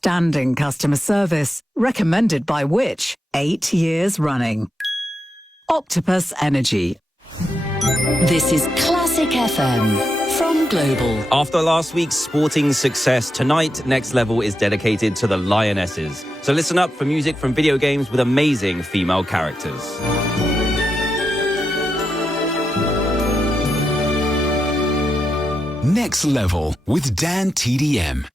outstanding customer service, recommended by which 8 years running. Octopus Energy. This is Classic FM from Global. After last week's sporting success, tonight Next Level is dedicated to the Lionesses. So listen up for music from video games with amazing female characters. Next Level with DanTDM.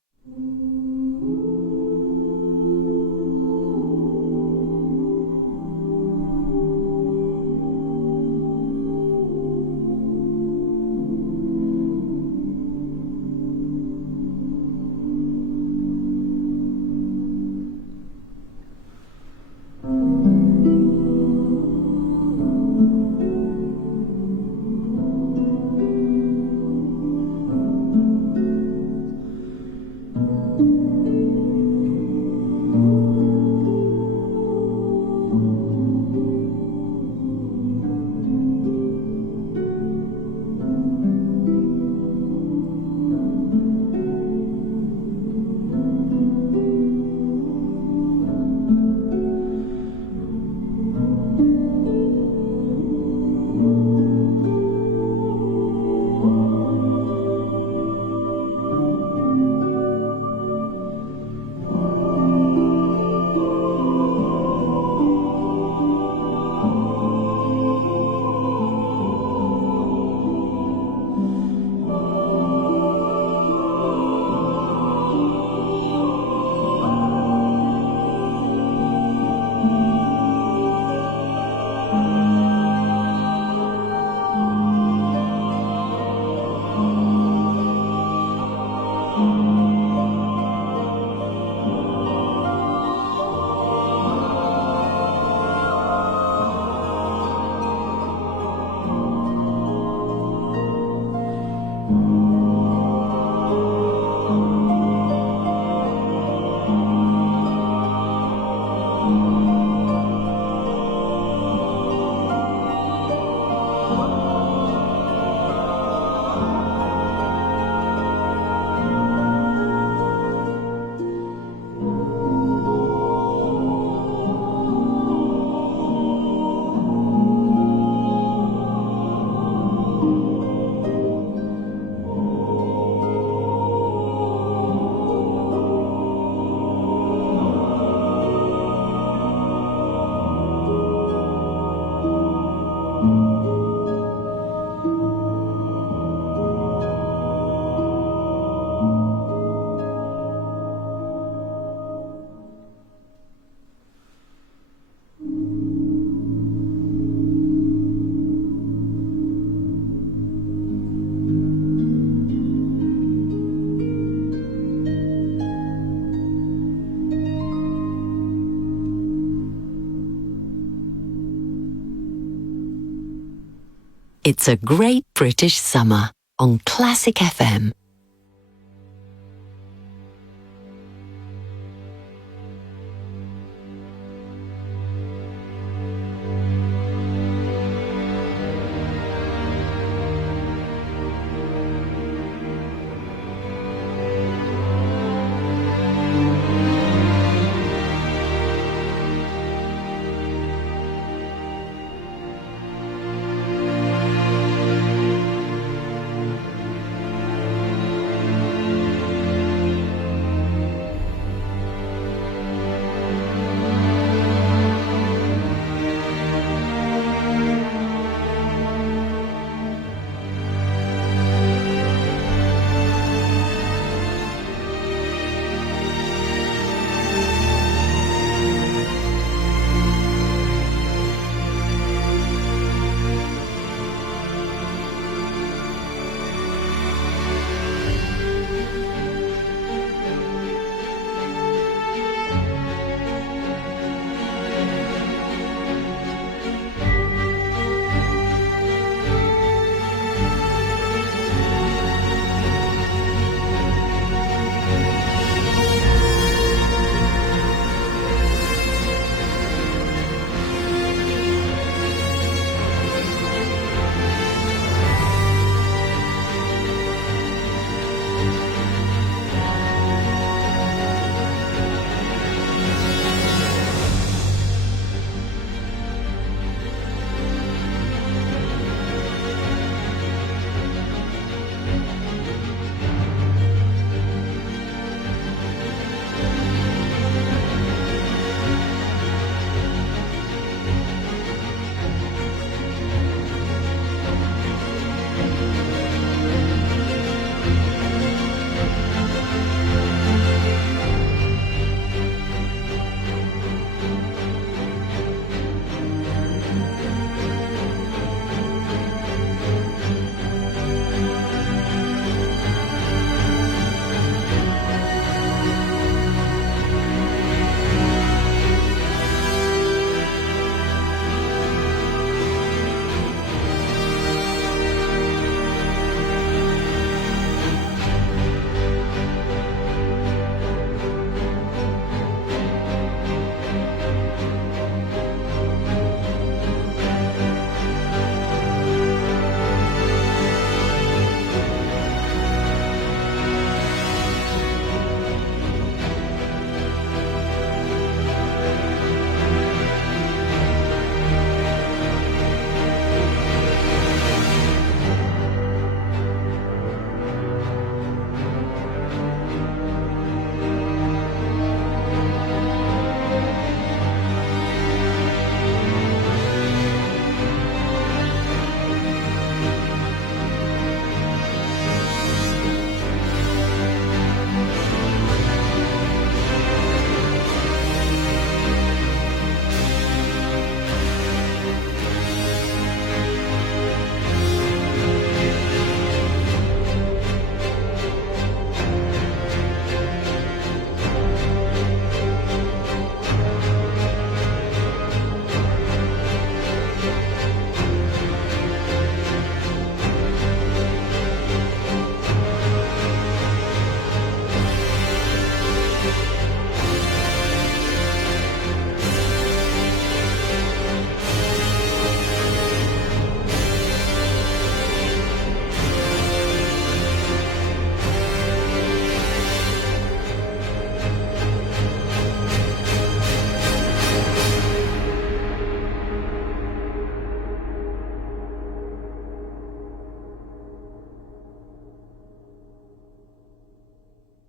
It's a great British summer on Classic FM.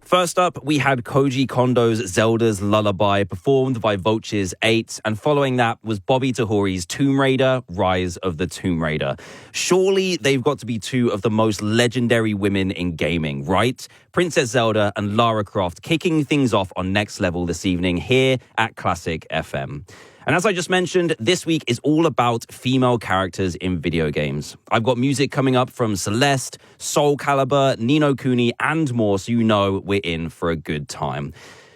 First up, we had Koji Kondo's Zelda's Lullaby, performed by Vulture's 8, and following that was Bobby Tahori's Tomb Raider, Rise of the Tomb Raider. Surely they've got to be two of the most legendary women in gaming, right? Princess Zelda and Lara Croft kicking things off on Next Level this evening here at Classic FM. And as I just mentioned, this week is all about female characters in video games. I've got music coming up from Celeste, Soul Calibur, Ni no Kuni, and more, so you know we're in for a good time.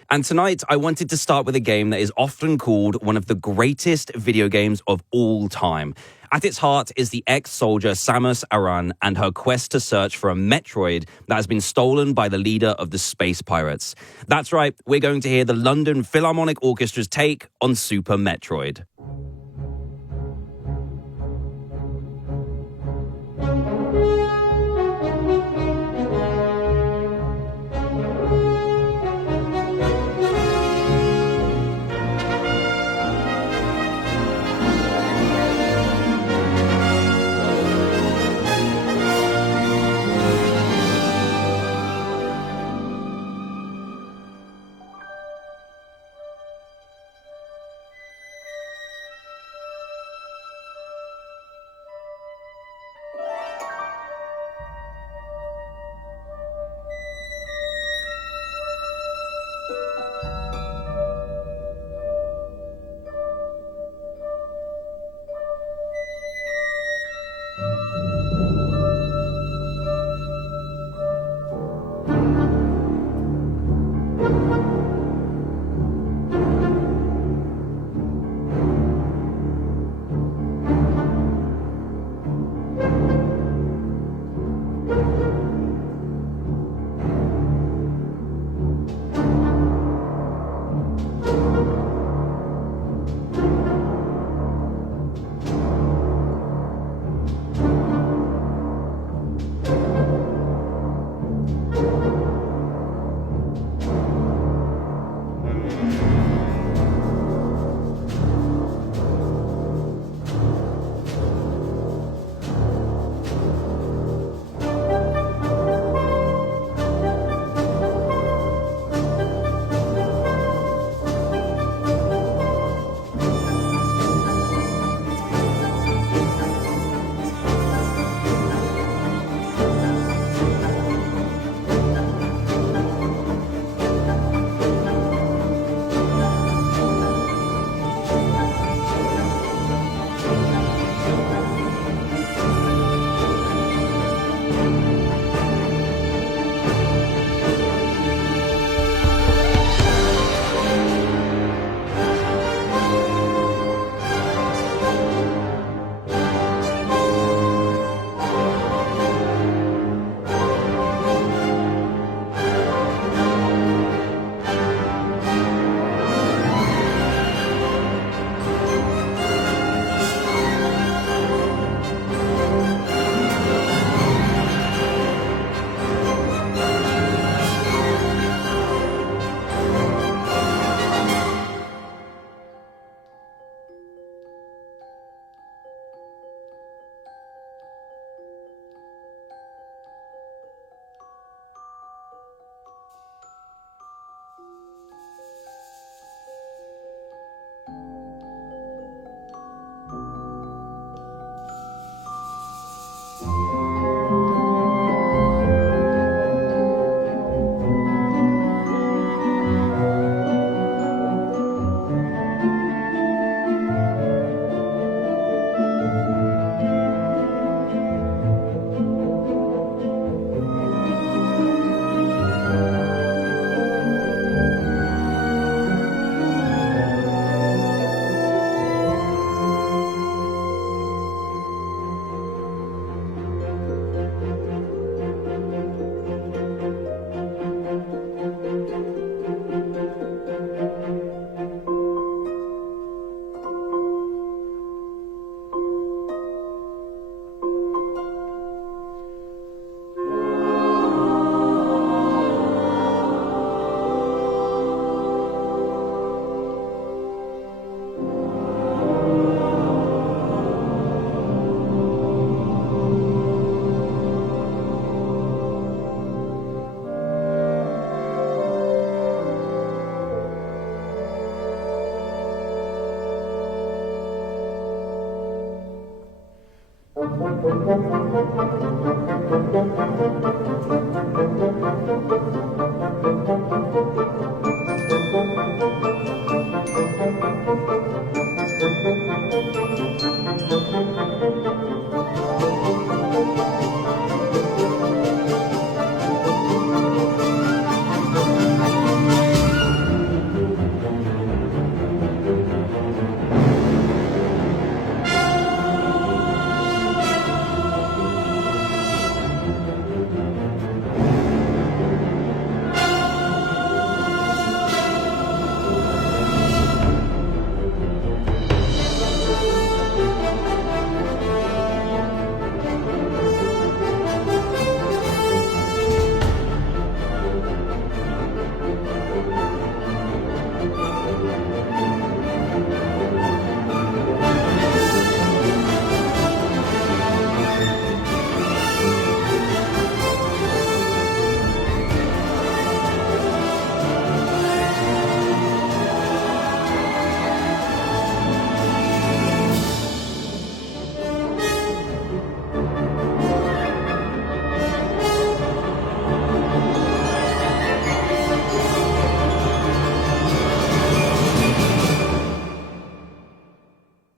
And tonight, I wanted to start with a game that is often called one of the greatest video games of all time. At its heart is the ex-soldier Samus Aran and her quest to search for a Metroid that has been stolen by the leader of the Space Pirates. That's right, we're going to hear the London Philharmonic Orchestra's take on Super Metroid.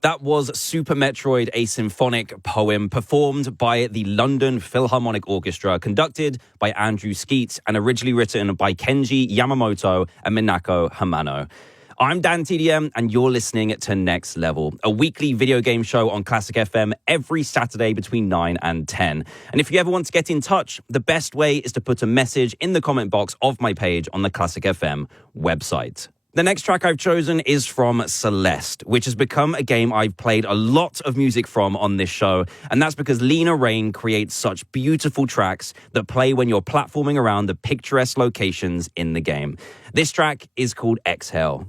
That was Super Metroid, a symphonic poem performed by the London Philharmonic Orchestra, conducted by Andrew Skeet, and originally written by Kenji Yamamoto and Minako Hamano. I'm DanTDM, and you're listening to Next Level, a weekly video game show on Classic FM every Saturday between 9 and 10. And if you ever want to get in touch, the best way is to put a message in the comment box of my page on the Classic FM website. The next track I've chosen is from Celeste, which has become a game I've played a lot of music from on this show, and that's because Lena Raine creates such beautiful tracks that play when you're platforming around the picturesque locations in the game. This track is called Exhale.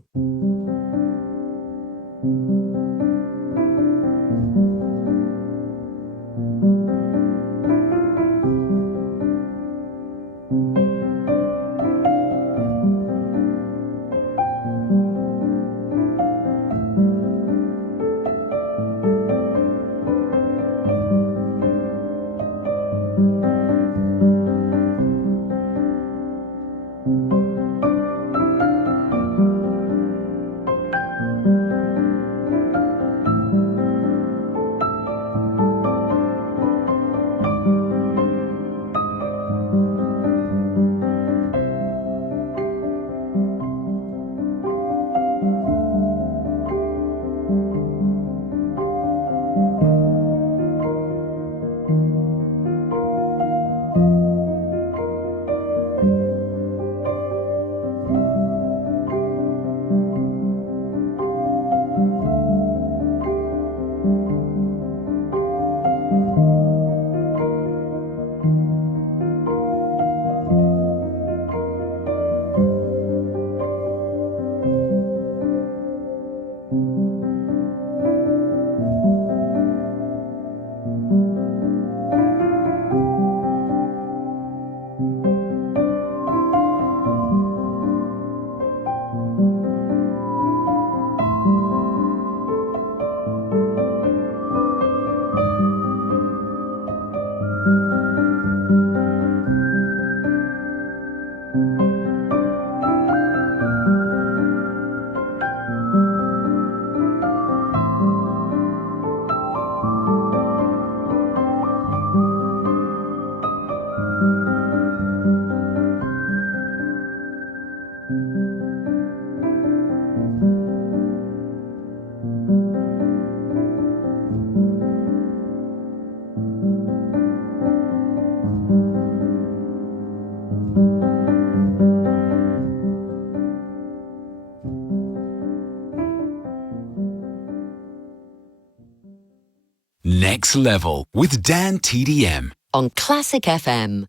Next Level with DanTDM on Classic FM.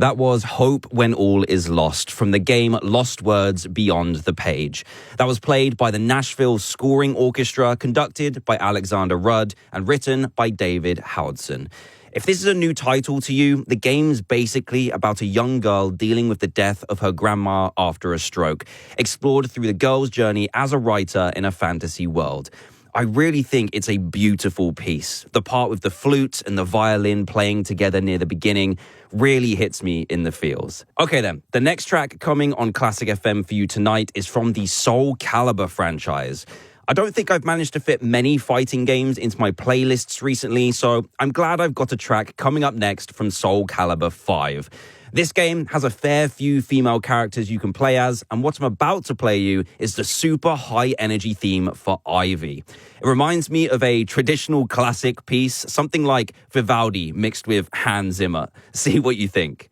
That was Hope When All Is Lost from the game Lost Words Beyond the Page. That was played by the Nashville Scoring Orchestra, conducted by Alexander Rudd, and written by David Howardson. If this is a new title to you, the game's basically about a young girl dealing with the death of her grandma after a stroke, explored through the girl's journey as a writer in a fantasy world. I really think it's a beautiful piece. The part with the flute and the violin playing together near the beginning really hits me in the feels. Okay then, the next track coming on Classic FM for you tonight is from the Soul Calibur franchise. I don't think I've managed to fit many fighting games into my playlists recently, so I'm glad I've got a track coming up next from Soul Calibur 5. This game has a fair few female characters you can play as, and what I'm about to play you is the super high energy theme for Ivy. It reminds me of a traditional classic piece, something like Vivaldi mixed with Hans Zimmer. See what you think.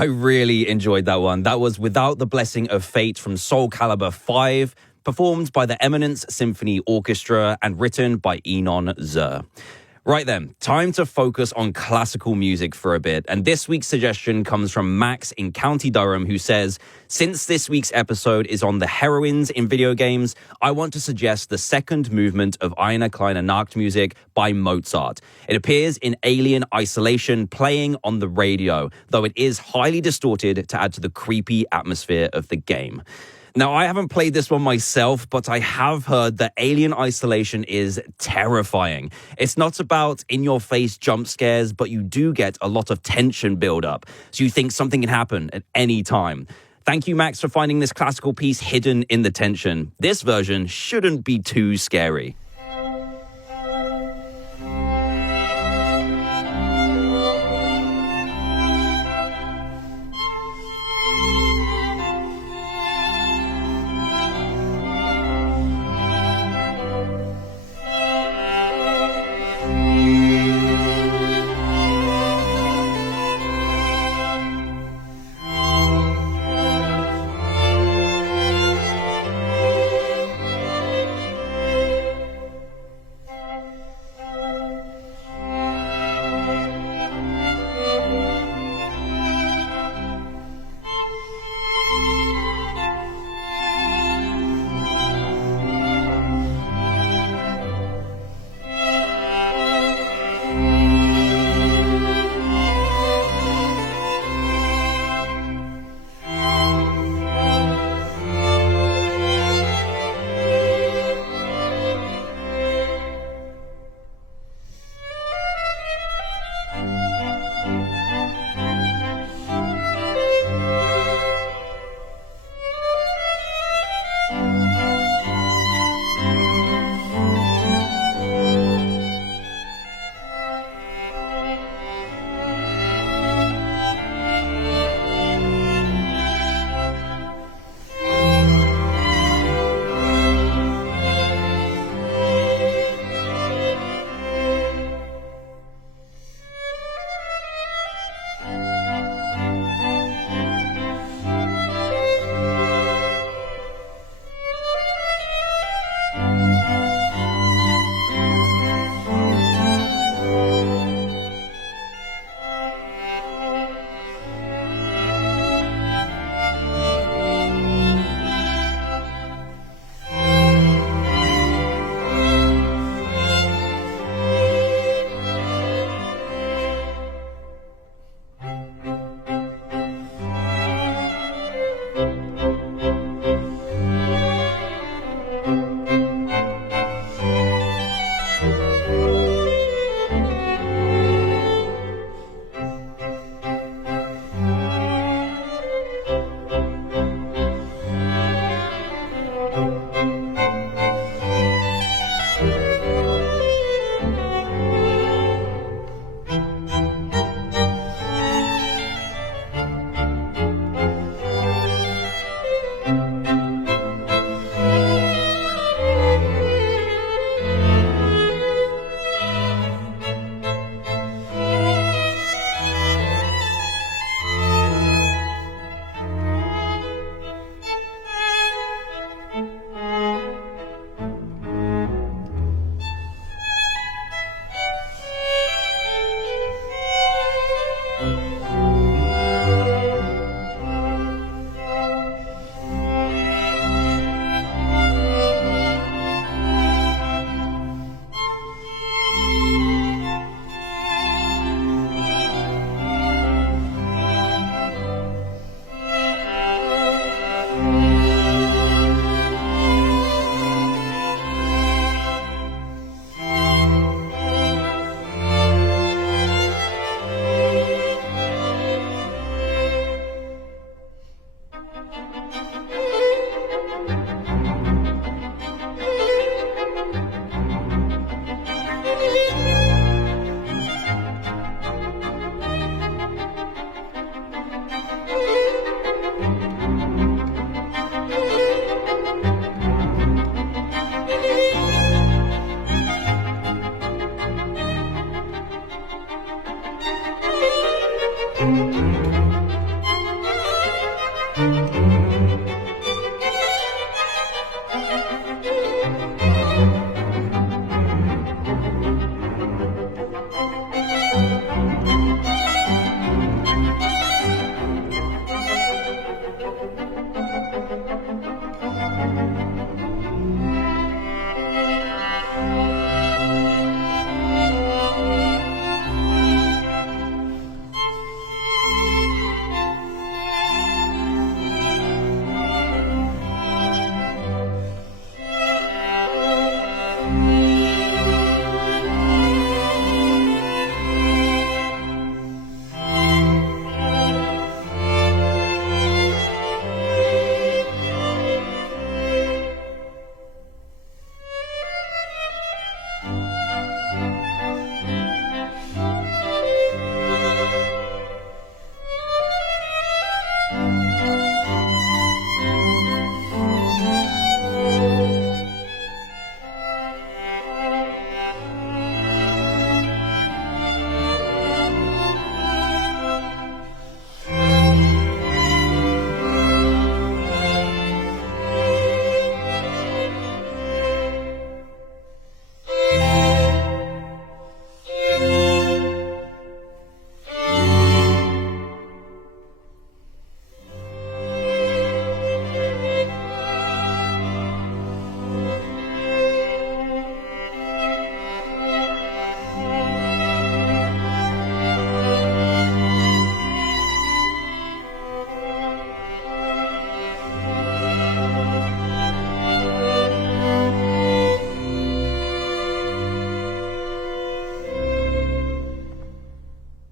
I really enjoyed that one. That was Without the Blessing of Fate from Soul Calibur 5, performed by the Eminence Symphony Orchestra and written by Enon Zur. Right then, time to focus on classical music for a bit. And this week's suggestion comes from Max in County Durham, who says, since this week's episode is on the heroines in video games, I want to suggest the second movement of Eine kleine Nachtmusik by Mozart. It appears in Alien Isolation playing on the radio, though it is highly distorted to add to the creepy atmosphere of the game. Now, I haven't played this one myself, but I have heard that Alien Isolation is terrifying. It's not about in-your-face jump scares, but you do get a lot of tension build up, so you think something can happen at any time. Thank you, Max, for finding this classical piece hidden in the tension. This version shouldn't be too scary.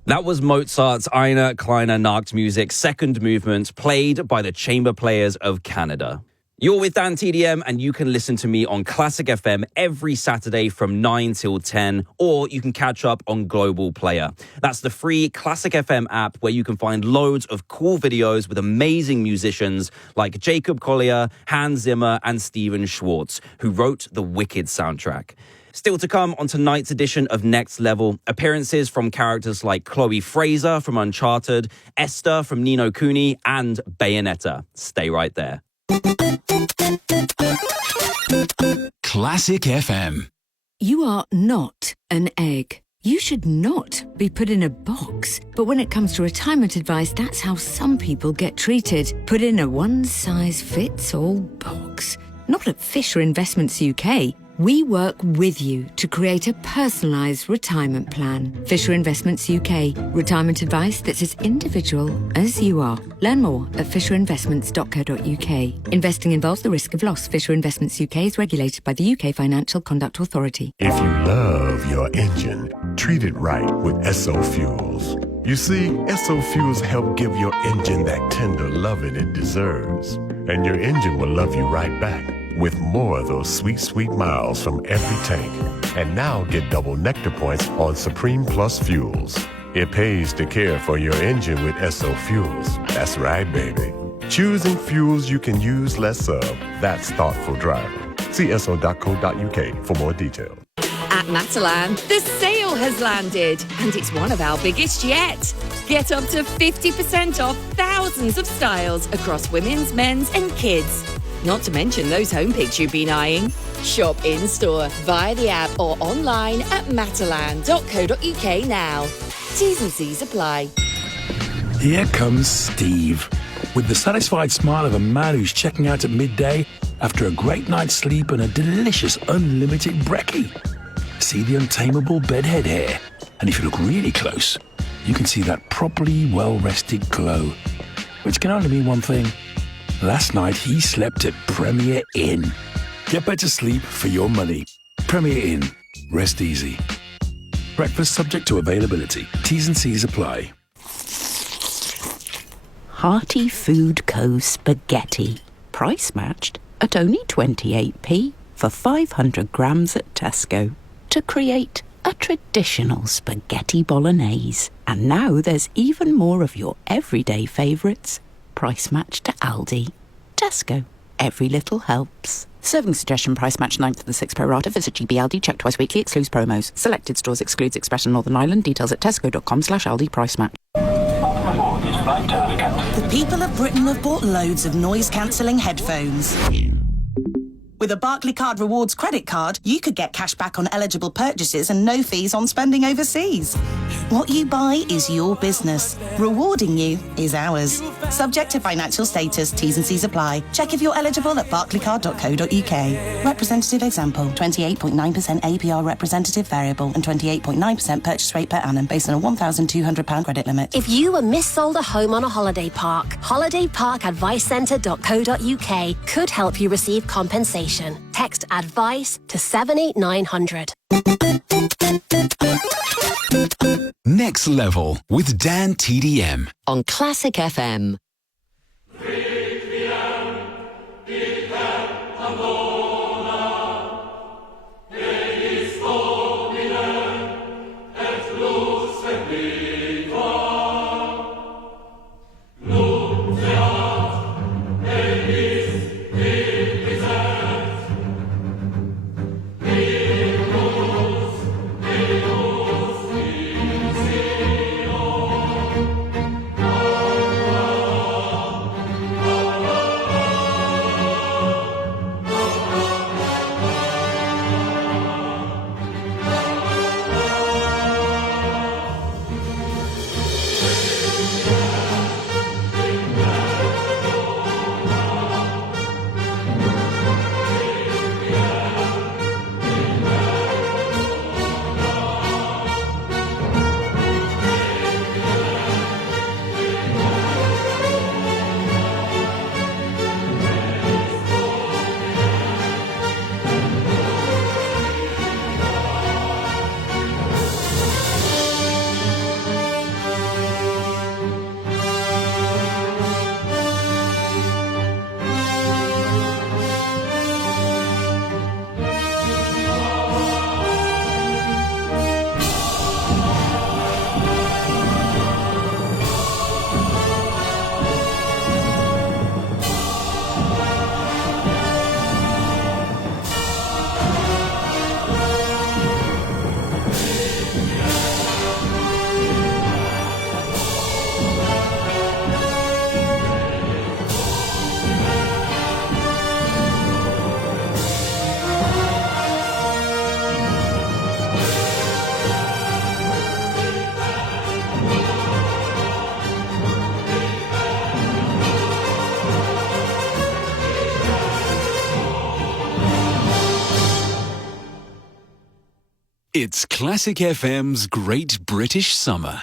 That was Mozart's Eine kleine Nachtmusik, second movement, played by the Chamber Players of Canada. You're with DanTDM, and you can listen to me on Classic FM every Saturday from 9 till 10, or you can catch up on Global Player. That's the free Classic FM app where you can find loads of cool videos with amazing musicians like Jacob Collier, Hans Zimmer, and Steven Schwartz, who wrote the Wicked soundtrack. Still to come on tonight's edition of Next Level, appearances from characters like Chloe Fraser from Uncharted, Esther from Ni no Kuni, and Bayonetta. Stay right there. Classic FM. You are not an egg. You should not be put in a box. But when it comes to retirement advice, that's how some people get treated. Put in a one-size-fits-all box. Not at Fisher Investments UK. We work with you to create a personalised retirement plan. Fisher Investments UK. Retirement advice that's as individual as you are. Learn more at fisherinvestments.co.uk. Investing involves the risk of loss. Fisher Investments UK is regulated by the UK Financial Conduct Authority. If you love your engine, treat it right with Esso Fuels. You see, Esso Fuels help give your engine that tender loving it deserves. And your engine will love you right back, with more of those sweet, sweet miles from every tank. And now get double Nectar points on Supreme Plus fuels. It pays to care for your engine with Esso Fuels. That's right, baby. Choosing fuels you can use less of. That's thoughtful driving. See esso.co.uk for more details. At Matalan, the sale has landed, and it's one of our biggest yet. Get up to 50% off thousands of styles across women's, men's and kids. Not to mention those home pigs you've been eyeing. Shop in-store, via the app or online at matalan.co.uk now. T's and C's apply. Here comes Steve, with the satisfied smile of a man who's checking out at midday after a great night's sleep and a delicious unlimited brekkie. See the untamable bedhead hair, and if you look really close, you can see that properly well-rested glow, which can only mean one thing. Last night he slept at Premier Inn. Get better sleep for your money. Premier Inn. Rest easy. Breakfast subject to availability. T's and C's apply. Hearty Food Co. Spaghetti. Price matched at only 28p for 500 grams at Tesco. To create a traditional spaghetti bolognese. And now there's even more of your everyday favourites. Price match to Aldi. Tesco. Every little helps. Serving suggestion price match 9th to the 6th pro rata. Visit GB Aldi. Check twice weekly. Excludes promos. Selected stores excludes Express and Northern Ireland. Details at tesco.com/Aldi price match. The people of Britain have bought loads of noise-cancelling headphones. With a Barclaycard Rewards credit card, you could get cash back on eligible purchases and no fees on spending overseas. What you buy is your business. Rewarding you is ours. Subject to financial status, T's and C's apply. Check if you're eligible at barclaycard.co.uk. Representative example, 28.9% APR representative variable and 28.9% purchase rate per annum based on a £1,200 credit limit. If you were missold a home on a holiday park, holidayparkadvicecentre.co.uk could help you receive compensation. Text ADVICE to 78900. Next Level with DanTDM On Classic FM. It's Classic FM's Great British Summer.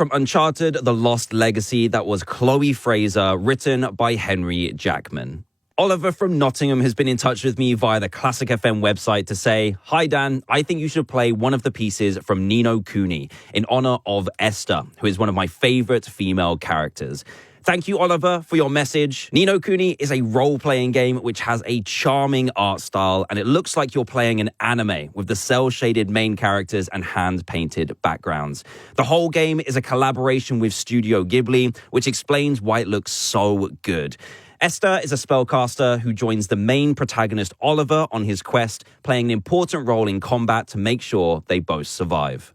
From Uncharted, The Lost Legacy, that was Chloe Fraser, written by Henry Jackman. Oliver from Nottingham has been in touch with me via the Classic FM website to say, "Hi Dan, I think you should play one of the pieces from Ni no Kuni in honor of Esther, who is one of my favorite female characters." Thank you, Oliver, for your message. Ni no Kuni is a role-playing game which has a charming art style, and it looks like you're playing an anime with the cel-shaded main characters and hand-painted backgrounds. The whole game is a collaboration with Studio Ghibli, which explains why it looks so good. Esther is a spellcaster who joins the main protagonist Oliver on his quest, playing an important role in combat to make sure they both survive.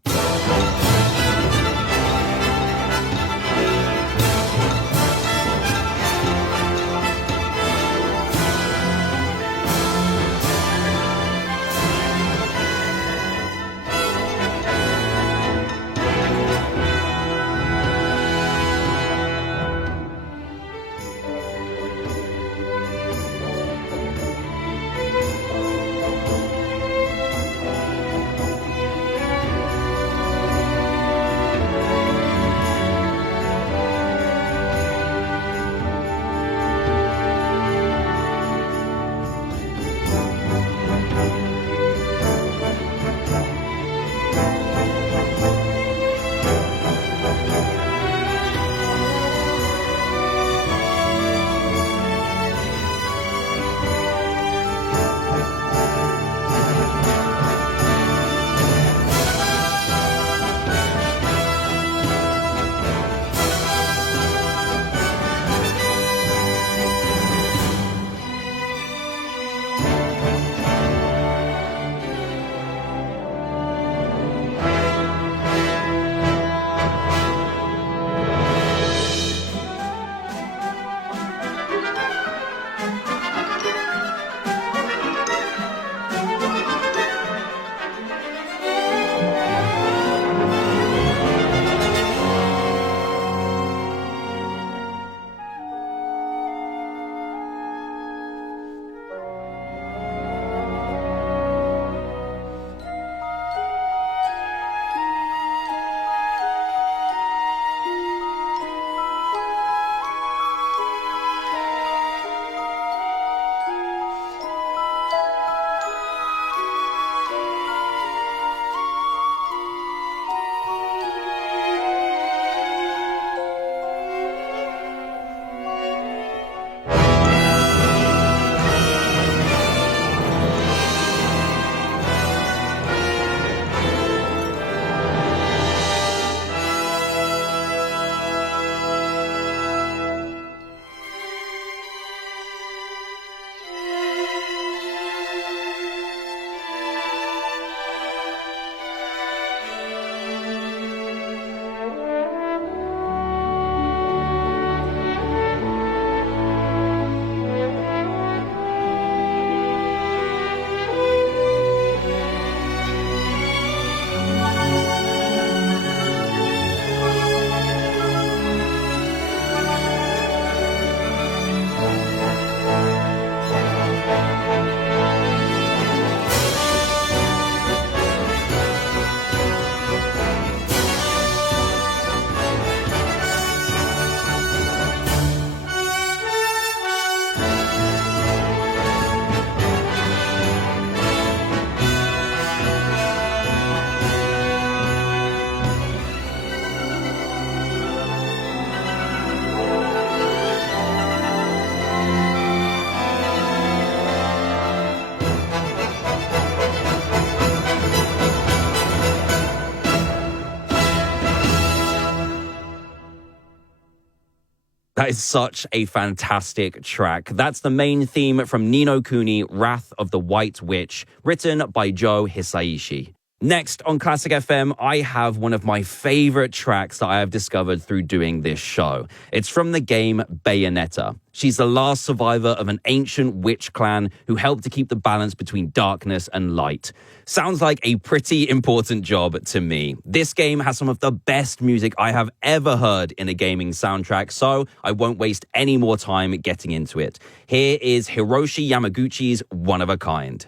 That is such a fantastic track. That's the main theme from Ni no Kuni, Wrath of the White Witch, written by Joe Hisaishi. Next on Classic FM, I have one of my favorite tracks that I have discovered through doing this show. It's from the game Bayonetta. She's the last survivor of an ancient witch clan who helped to keep the balance between darkness and light. Sounds like a pretty important job to me. This game has some of the best music I have ever heard in a gaming soundtrack, so I won't waste any more time getting into it. Here is Hiroshi Yamaguchi's One of a Kind.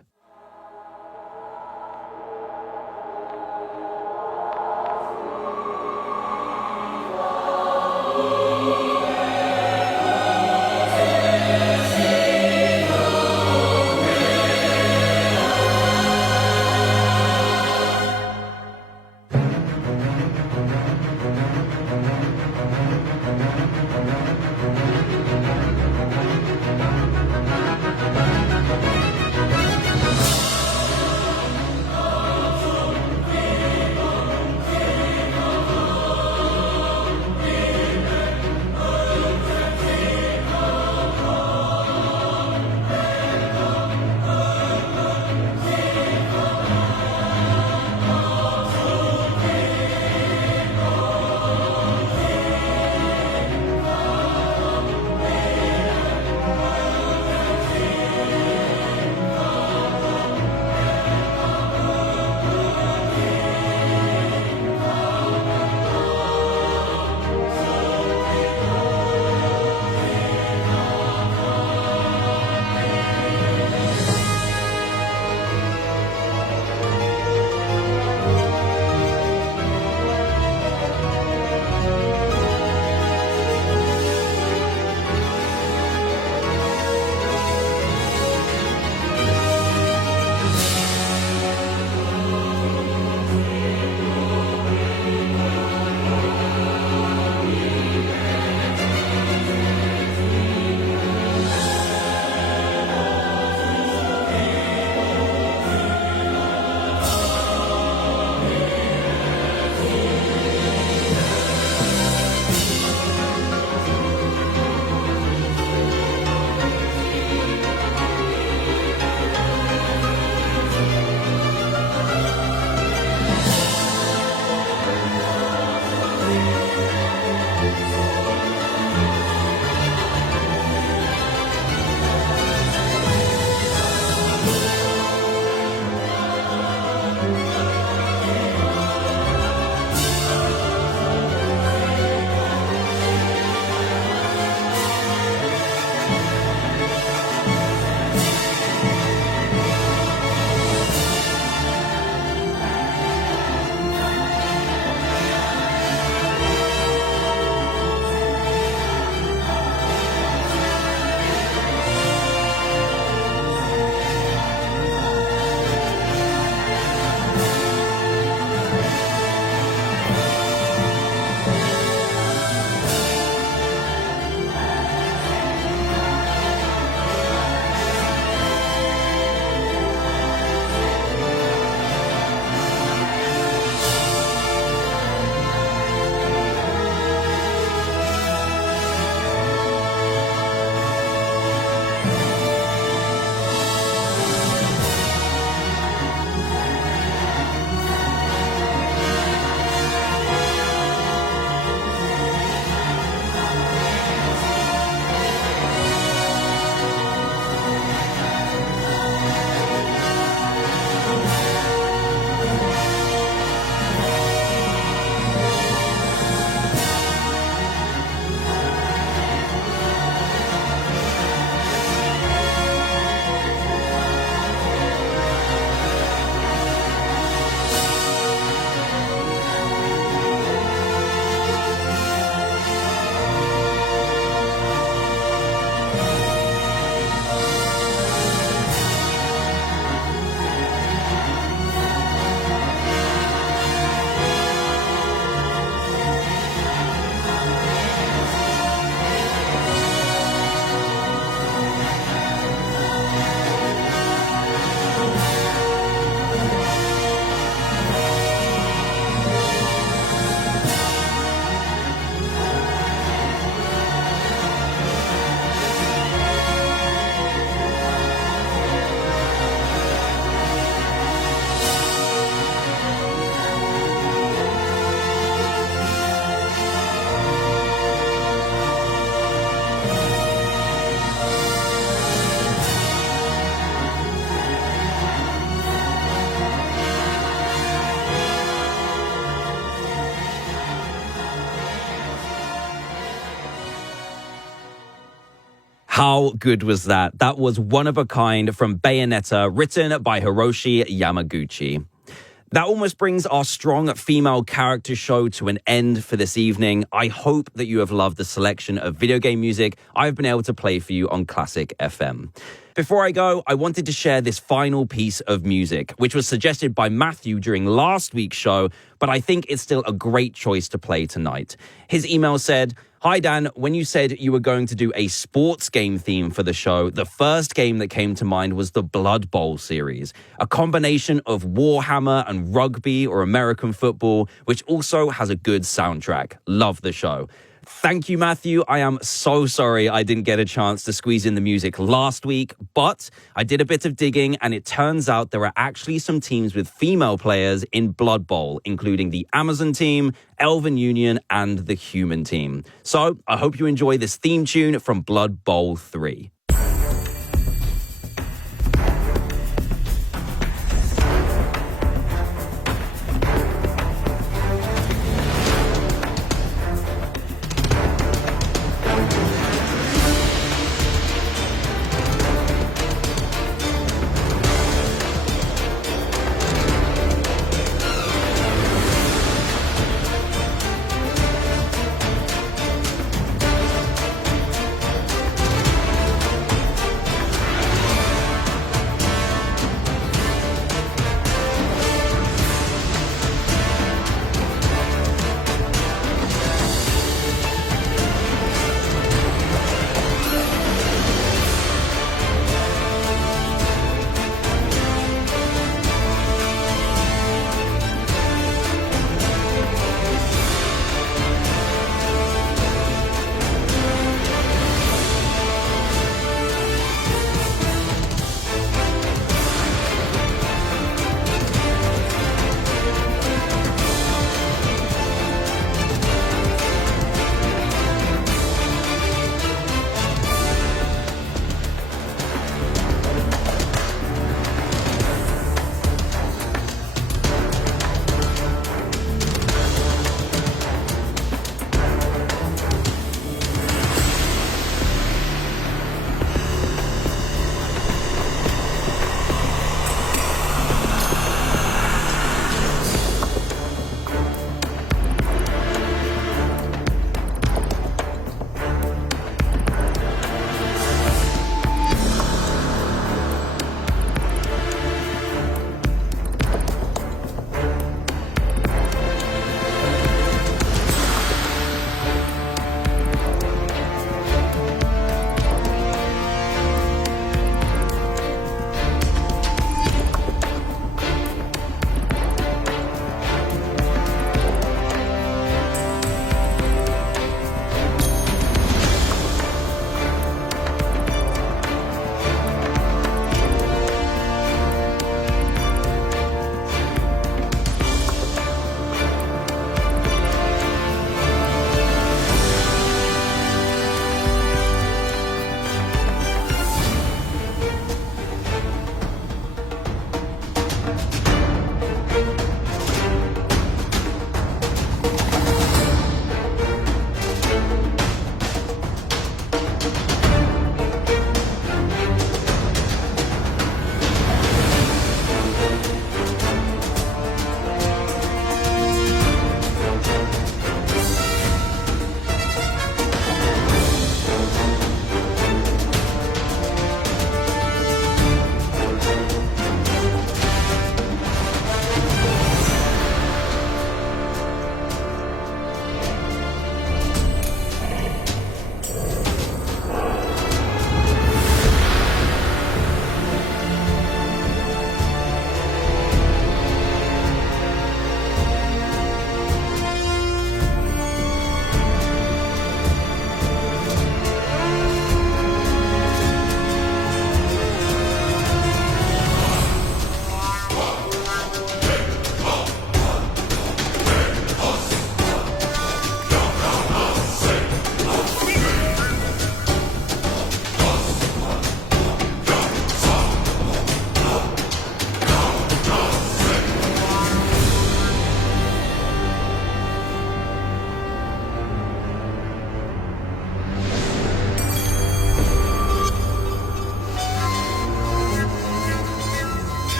How good was that? That was One of a Kind from Bayonetta, written by Hiroshi Yamaguchi. That almost brings our strong female character show to an end for this evening. I hope that you have loved the selection of video game music I've been able to play for you on Classic FM. Before I go, I wanted to share this final piece of music, which was suggested by Matthew during last week's show, but I think it's still a great choice to play tonight. His email said, "Hi Dan, when you said you were going to do a sports game theme for the show, the first game that came to mind was the Blood Bowl series, a combination of Warhammer and rugby or American football, which also has a good soundtrack. Love the show." Thank you, Matthew. I am so sorry I didn't get a chance to squeeze in the music last week, but I did a bit of digging and it turns out there are actually some teams with female players in Blood Bowl, including the Amazon team, Elven Union, and the Human team. So I hope you enjoy this theme tune from Blood Bowl 3.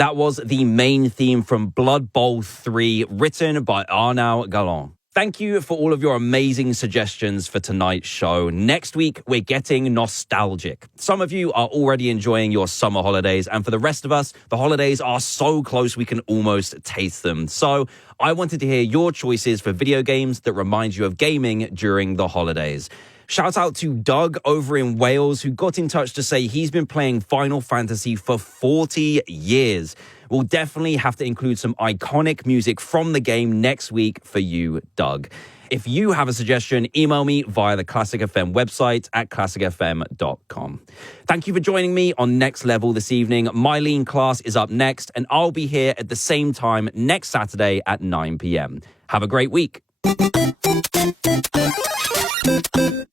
That was the main theme from Blood Bowl 3, written by Arnaud Galland. Thank you for all of your amazing suggestions for tonight's show. Next week, we're getting nostalgic. Some of you are already enjoying your summer holidays, and for the rest of us, the holidays are so close we can almost taste them. So I wanted to hear your choices for video games that remind you of gaming during the holidays. Shout out to Doug over in Wales, who got in touch to say he's been playing Final Fantasy for 40 years. We'll definitely have to include some iconic music from the game next week for you, Doug. If you have a suggestion, email me via the Classic FM website at classicfm.com. Thank you for joining me on Next Level this evening. Mylene Class is up next, and I'll be here at the same time next Saturday at 9 p.m. Have a great week.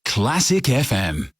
Classic FM.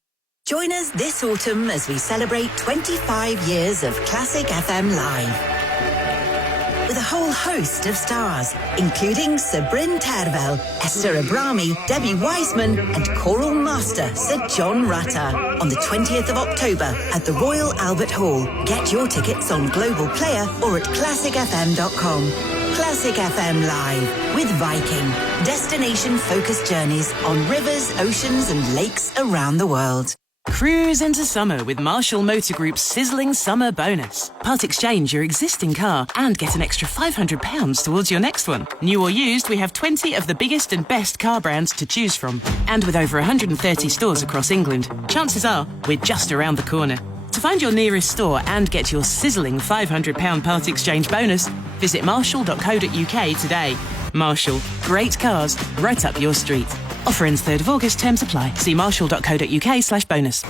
Join us this autumn as we celebrate 25 years of Classic FM Live. With a whole host of stars, including Sabrin Tervel, Esther Abrami, Debbie Wiseman, and choral master Sir John Rutter. On the 20th of October at the Royal Albert Hall. Get your tickets on Global Player or at classicfm.com. Classic FM Live with Viking. Destination-focused journeys on rivers, oceans, and lakes around the world. Cruise into summer with Marshall Motor Group's sizzling summer bonus. Part exchange your existing car and get an extra £500 towards your next one. New or used, we have 20 of the biggest and best car brands to choose from. And with over 130 stores across England, chances are we're just around the corner. To find your nearest store and get your sizzling £500 part exchange bonus, visit marshall.co.uk today. Marshall, great cars, right up your street. Offer ends 3rd of August, terms apply. See marshall.co.uk/bonus.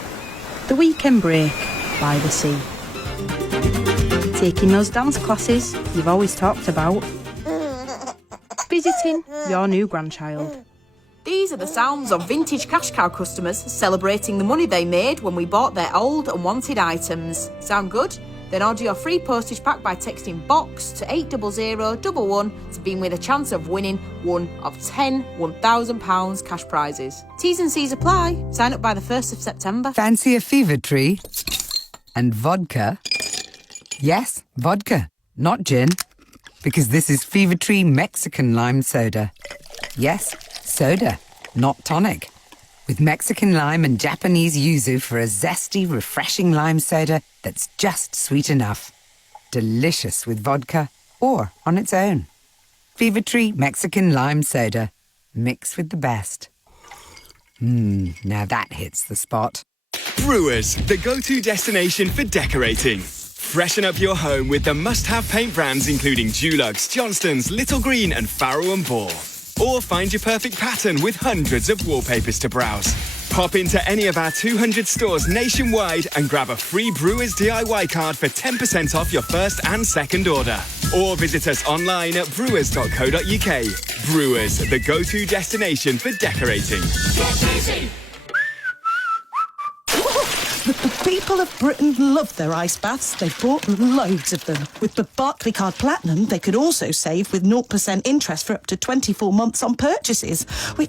The Weekend Break by the Sea. Taking those dance classes you've always talked about. Visiting your new grandchild. These are the sounds of vintage cash cow customers celebrating the money they made when we bought their old and wanted items. Sound good? Then order your free postage pack by texting BOX to 80011 to be with a chance of winning one of 10 £1,000 cash prizes. T's and C's apply. Sign up by the 1st of September. Fancy a fever tree? And vodka? Yes, vodka, not gin. Because this is Fever Tree Mexican Lime Soda. Yes, soda, not tonic. With Mexican lime and Japanese yuzu for a zesty, refreshing lime soda that's just sweet enough. Delicious with vodka or on its own. Fever Tree Mexican Lime Soda. Mix with the best. Now that hits the spot. Brewers, the go-to destination for decorating. Freshen up your home with the must-have paint brands including Dulux, Johnston's, Little Green and Farrow & Ball. Or find your perfect pattern with hundreds of wallpapers to browse. Pop into any of our 200 stores nationwide and grab a free Brewers DIY card for 10% off your first and second order. Or visit us online at brewers.co.uk. Brewers, the go-to destination for decorating. Get busy! The people of Britain love their ice baths. They've bought loads of them. With the Barclaycard Platinum, they could also save with 0% interest for up to 24 months on purchases, which